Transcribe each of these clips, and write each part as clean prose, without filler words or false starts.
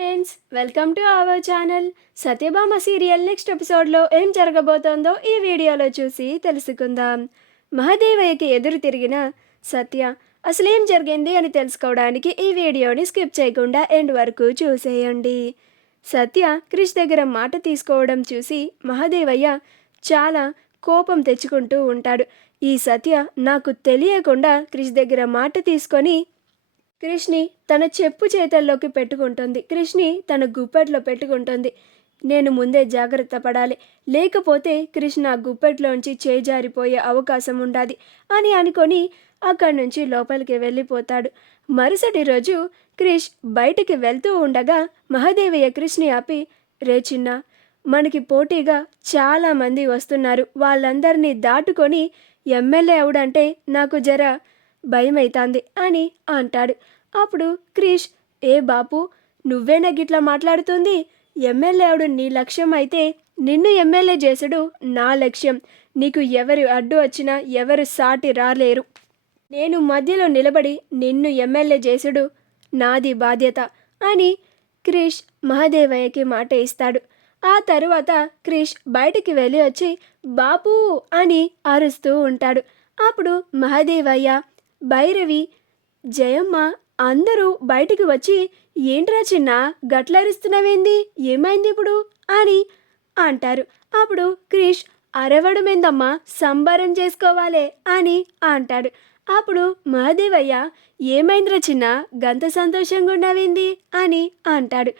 Friends, welcome to our channel. Satyabhama serial next ఎపిసోడ్లో ఏం జరగబోతోందో ఈ వీడియోలో చూసి తెలుసుకుందాం. మహాదేవయ్యకి ఎదురు తిరిగిన సత్య అసలేం జరిగింది అని తెలుసుకోవడానికి ఈ వీడియోని స్కిప్ చేయకుండా ఎండ్ వరకు చూసేయండి. సత్య క్రిష్ దగ్గర మాట తీసుకోవడం చూసి మహాదేవయ్య చాలా కోపం తెచ్చుకుంటూ ఉంటాడు. ఈ సత్య నాకు తెలియకుండా క్రిష్ దగ్గర మాట తీసుకొని క్రిష్ని తన చెప్పు చేతల్లోకి పెట్టుకుంటుంది. క్రిష్ని తన గుప్పెట్లో పెట్టుకుంటుంది. నేను ముందే జాగ్రత్త పడాలి, లేకపోతే క్రిష్ నా గుప్పెట్లోంచి చేజారిపోయే అవకాశం ఉండాది అని అనుకొని అక్కడి నుంచి లోపలికి వెళ్ళిపోతాడు. మరుసటి రోజు క్రిష్ బయటికి వెళ్తూ ఉండగా మహాదేవయ్య క్రిష్ని ఆపి, రే చిన్న, మనకి పోటీగా చాలామంది వస్తున్నారు, వాళ్ళందరినీ దాటుకొని ఎమ్మెల్యే అవుడంటే నాకు జర భయమైతాంది అని అంటాడు. అప్పుడు క్రిష్, ఏ బాపు, నువ్వేనా గిట్లా మాట్లాడుతుంది? ఎమ్మెల్యే అవుడు నీ లక్ష్యం అయితే నిన్ను ఎమ్మెల్యే చేసుడు నా లక్ష్యం. నీకు ఎవరు అడ్డు వచ్చినా ఎవరు సాటి రాలేరు. నేను మధ్యలో నిలబడి నిన్ను ఎమ్మెల్యే చేసుడు నాది బాధ్యత అని క్రిష్ మహాదేవయ్యకి మాట ఇస్తాడు. ఆ తరువాత క్రిష్ బయటికి వెళ్ళి వచ్చి బాపు అని అరుస్తూ ఉంటాడు. అప్పుడు మహాదేవయ్య, భైరవి, జయమ్మ అందరూ బయటికి వచ్చి, ఏంట్రా చిన్న గట్లరిస్తున్నావేంది, ఏమైంది ఇప్పుడు అని అంటారు. అప్పుడు క్రిష్, అరవడమేందమ్మా, సంబరం చేసుకోవాలే అని అంటాడు. అప్పుడు మహాదేవయ్య, ఏమైందిరా చిన్న గంత సంతోషంగా ఉన్నావేంది అని అంటాడు.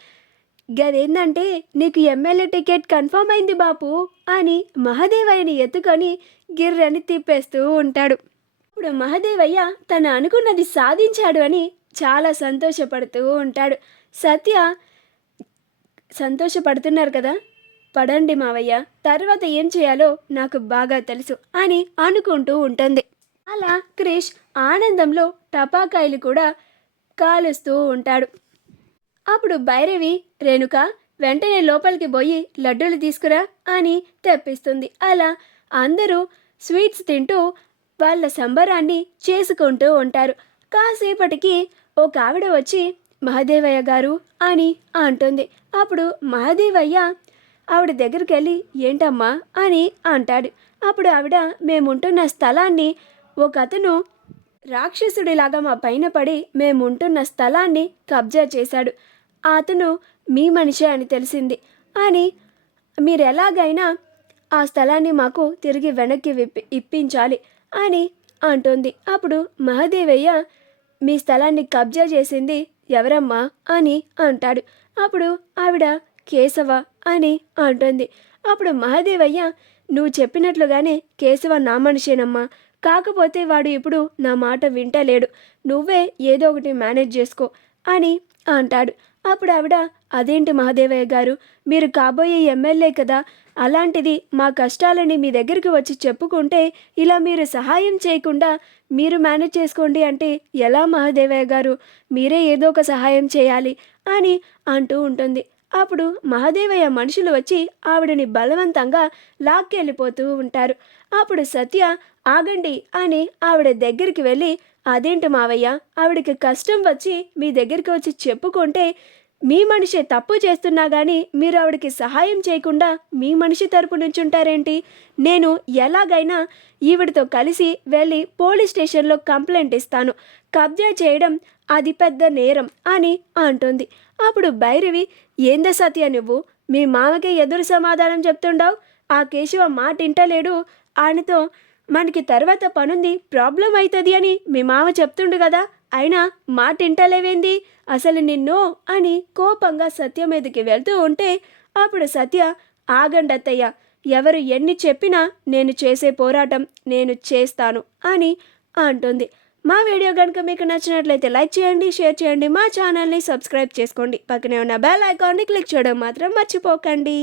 గదేందంటే నీకు ఎమ్మెల్యే టికెట్ కన్ఫర్మ్ అయింది బాపు అని మహాదేవయ్యని ఎత్తుకొని గిర్రని తిప్పేస్తూ ఉంటాడు. ఇప్పుడు మహాదేవయ్య తను అనుకున్నది సాధించాడు అని చాలా సంతోషపడుతూ ఉంటాడు. సత్య, సంతోషపడుతున్నారు కదా, పడండి మావయ్య, తర్వాత ఏం చేయాలో నాకు బాగా తెలుసు అని అనుకుంటూ ఉంటుంది. అలా క్రిష్ ఆనందంలో టపాకాయలు కూడా కాలుస్తూ ఉంటాడు. అప్పుడు భైరవి, రేణుక వెంటనే లోపలికి పోయి లడ్డూలు తీసుకురా అని తెప్పిస్తుంది. అలా అందరూ స్వీట్స్ తింటూ వాళ్ళ సంబరాన్ని చేసుకుంటూ ఉంటారు. కాసేపటికి ఒక ఆవిడ వచ్చి, మహాదేవయ్య గారు అని అంటుంది. అప్పుడు మహాదేవయ్య ఆవిడ దగ్గరికి వెళ్ళి, ఏంటమ్మా అని అంటాడు. అప్పుడు ఆవిడ, మేముంటున్న స్థలాన్ని ఒక అతను రాక్షసుడిలాగా మా పైన పడి మేముంటున్న స్థలాన్ని కబ్జా చేశాడు. అతను మీ మనిషే అని తెలిసింది అని, మీరు ఎలాగైనా ఆ స్థలాన్ని మాకు తిరిగి వెనక్కి ఇప్పించాలి అని అంటుంది. అప్పుడు మహాదేవయ్య, మీ స్థలాన్ని కబ్జా చేసింది ఎవరమ్మా అని అంటాడు. అప్పుడు ఆవిడ, కేశవ అని అంటుంది. అప్పుడు మహాదేవయ్య, నువ్వు చెప్పినట్లుగానే కేశవ నా మనిషేనమ్మా, కాకపోతే వాడు ఇప్పుడు నా మాట వింటలేడు, నువ్వే ఏదో ఒకటి మేనేజ్ చేసుకో అని అంటాడు. అప్పుడు ఆవిడ, అదేంటి మహాదేవయ్య గారు, మీరు కాబోయే ఎమ్మెల్యే కదా, అలాంటిది మా కష్టాలని మీ దగ్గరికి వచ్చి చెప్పుకుంటే ఇలా మీరు సహాయం చేయకుండా మీరు మేనేజ్ చేసుకోండి అంటే ఎలా మహాదేవయ్య గారు, మీరే ఏదో ఒక సహాయం చేయాలి అని అంటూ ఉంటుంది. అప్పుడు మహాదేవయ్య మనుషులు వచ్చి ఆవిడని బలవంతంగా లాక్కెళ్ళిపోతూ ఉంటారు. అప్పుడు సత్య, ఆగండి అని ఆవిడ దగ్గరికి వెళ్ళి, అదేంటి మావయ్య, ఆవిడకి కష్టం వచ్చి మీ దగ్గరికి వచ్చి చెప్పుకుంటే మీ మనిషి తప్పు చేస్తున్నా కానీ మీరు ఆవిడకి సహాయం చేయకుండా మీ మనిషి తరపు నుంచుంటారేంటి? నేను ఎలాగైనా ఈవిడితో కలిసి వెళ్ళి పోలీస్ స్టేషన్లో కంప్లైంట్ ఇస్తాను, కబ్జా చేయడం అది పెద్ద నేరం అని అంటుంది. అప్పుడు భైరవి, ఏంద సత్య నువ్వు మీ మామకే ఎదురు సమాధానం చెప్తుండావు, ఆ కేశవ మాట ఇంటలేడు, ఆయనతో మనకి తర్వాత పనుంది, ప్రాబ్లం అవుతుంది అని మీ మామ చెప్తుండు కదా, అయినా మాట ఇంటలేవేంది అసలు నిన్ను అని కోపంగా సత్య మీదకి వెళ్తూ ఉంటే, అప్పుడు సత్య, ఆగండి అత్తయ్య, ఎవరు ఎన్ని చెప్పినా నేను చేసే పోరాటం నేను చేస్తాను అని అంటుంది. మా వీడియో కనుక మీకు నచ్చినట్లయితే లైక్ చేయండి, షేర్ చేయండి, మా ఛానల్ని సబ్స్క్రైబ్ చేసుకోండి, పక్కనే ఉన్న బెల్ ఐకాన్ని క్లిక్ చేయడం మాత్రం మర్చిపోకండి.